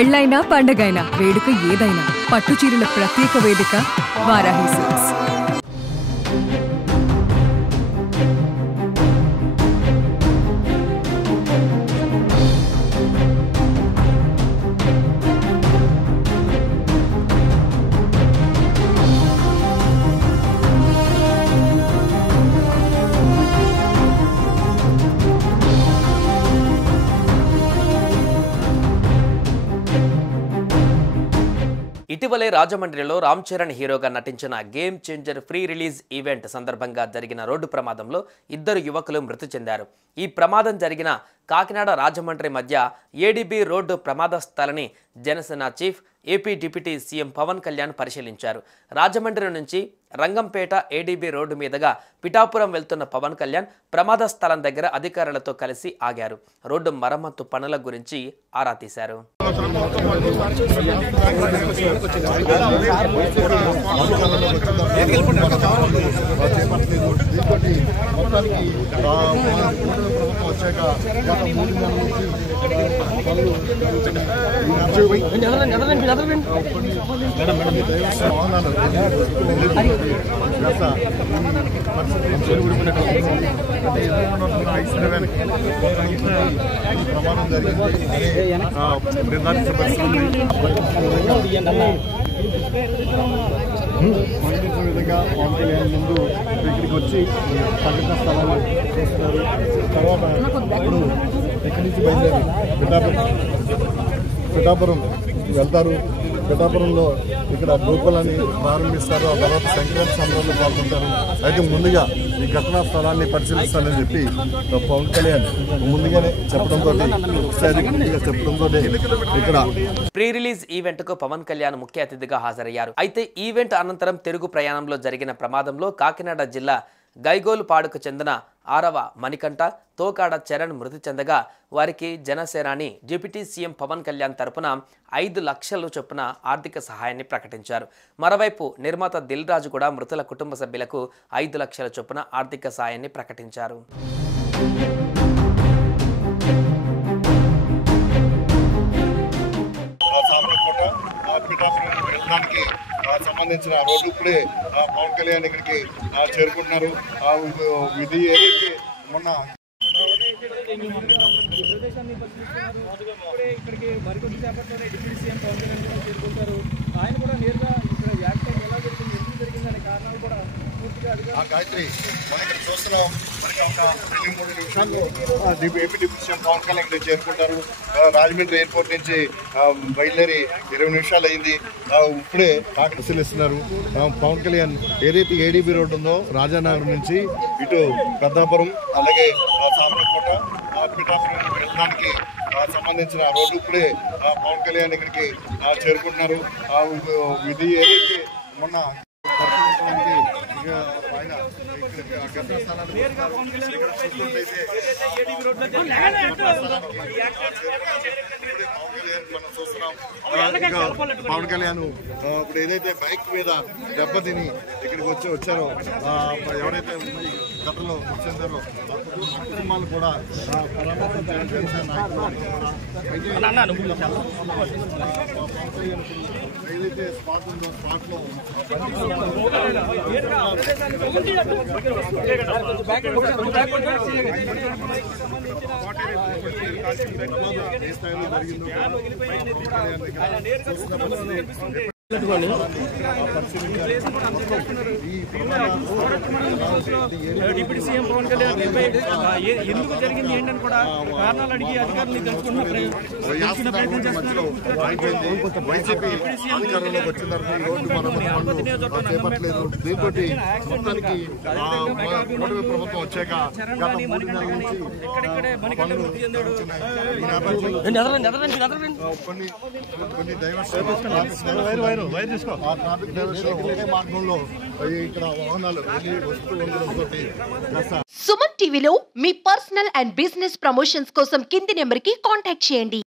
పెళ్ళైనా పండగైనా వేడుక ఏదైనా పట్టు చీరల ప్రత్యేక వేదిక వారాహి సిల్క్స్. ఇటీవలే రాజమండ్రిలో రామ్ చరణ్ హీరోగా నటించిన game changer pre release event సందర్భంగా జరిగిన రోడ్డు ప్రమాదంలో 2 యువకులు మృతి చెందారు. ఈ ప్రమాదం జరిగిన కాకినాడ రాజమండ్రి మధ్య ఏడీబీ రోడ్డు ప్రమాద స్థలాన్ని Janasena chief AP deputy CM Pawan Kalyan పరిశీలించారు. రాజమండ్రి నుంచి రంగంపేట ఏడీబీ రోడ్డు మీదుగా పిఠాపురం వెళ్తున్న పవన్ కళ్యాణ్ ప్రమాద స్థలం దగ్గర అధికారులతో కలిసి ఆగారు. రోడ్డు మరమ్మతు పనుల గురించి ఆరా తీశారు. విధంగా పవన్ కళ్యాణ్ ముందు ఇక్కడికి వచ్చి సంఘటన స్థలాన్ని చూస్తున్నారు. తర్వాత ఇప్పుడు ఇక్కడి నుంచి బయలుదేరి పిఠాపురం వెళ్తారు. పిఠాపురంలో ఇక్కడ గోకులాన్ని ప్రారంభిస్తారు. ఆ తర్వాత సంక్రాంతి సంబరాల్లో పాల్గొంటారు. అయితే ముందుగా ఈ ఘటనా స్థలాన్ని పరిశీలిస్తానని చెప్పి పవన్ కళ్యాణ్ ముందుగానే చెప్పడంతో ఇక్కడ ప్రీ రిలీజ్ ఈవెంట్ కు పవన్ కళ్యాణ్ ముఖ్య అతిథిగా హాజరయ్యారు. అయితే ఈవెంట్ అనంతరం తిరుగు ప్రయాణంలో జరిగిన ప్రమాదంలో కాకినాడ జిల్లా గైగోలుపాడుకు చెందిన 6వ మణికంఠ, తోకాడ చరణ్ మృతి చెందగా వారికి జనసేనాని డిప్యూటీ సీఎం పవన్ కళ్యాణ్ తరపున 5 లక్షల చొప్పున ఆర్థిక సహాయాన్ని ప్రకటించారు. మరోవైపు నిర్మాత దిల్ రాజు కూడా మృతుల కుటుంబ సభ్యులకు 5 లక్షల చొప్పున ఆర్థిక సహాయాన్ని ప్రకటించారు. సంబంధించిన రోడ్డు ఇప్పుడే పవన్ కళ్యాణ్ ఇక్కడికి చేరుకుంటున్నారు. ఇది ఏదైతే మొన్న ఇక్కడికి మరికొద్ది సేపట్లోనే డిప్యూటీ సీఎం పవన్ కళ్యాణ్ చేరుకుంటారు. ఆయన కూడా నేరుగా ఇక్కడ యాక్సిడెంట్ ఎలా జరిగింది, ఎందుకు జరిగిందనే కారణాలు కూడా పూర్తిగా గాయత్రి మనం ఇక్కడ చూస్తున్నాం. మనకి ఒక 2-3 నిమిషాల్లో AP deputy CM Pawan Kalyan ఇక్కడ చేరుకుంటారు. రాజమండ్రి ఎయిర్పోర్ట్ నుంచి బయలుదేరి 20 నిమిషాలు అయింది. ఇప్పుడే పరిశీలిస్తున్నారు. పవన్ కళ్యాణ్ ఏదైతే ఏడీబీ రోడ్డు ఉందో రాజానగరం నుంచి ఇటు పెద్దాపురం అలాగే సామర్లకోట పిఠాపురం వెళ్ళడానికి సంబంధించిన రోడ్డు ఇప్పుడే పవన్ కళ్యాణ్ ఇక్కడికి చేరుకుంటున్నారు. ఇది ఏదైతే మొన్న ఆయన ఘటనా స్థలాన్ని మనం చూస్తున్నాం. పవన్ కళ్యాణ్ ఇప్పుడు ఏదైతే బైక్ మీద దెబ్బతిని ఇక్కడికి వచ్చారో ఎవరైతే గతంలో వచ్చేసారో కుటుంబాలు కూడా ఏదైతే స్పాట్ ఉందో స్పాట్ లో ఏ స్థాయిలో జరిగిందో డిప్యూటీ సీఎం పవన్ కళ్యాణ్ ఎందుకు జరిగింది ఏంటని కూడా కారణాలు అడిగి అధికారులు తెలుసుకున్న ప్రయత్నం చేస్తున్నారు. ప్రభుత్వం వచ్చాక ఎక్కడెక్కడే మణికంఠ మృతి చెందాడు. కొన్ని డైవర్స్ మార్గంలో ఇక్కడ వాహనాలు వస్తూ ఉండడంతో సుమన్ టీవీలో మీ పర్సనల్ అండ్ బిజినెస్ ప్రమోషన్స్ కోసం కింది నెంబర్కి కాంటాక్ట్ చేయండి.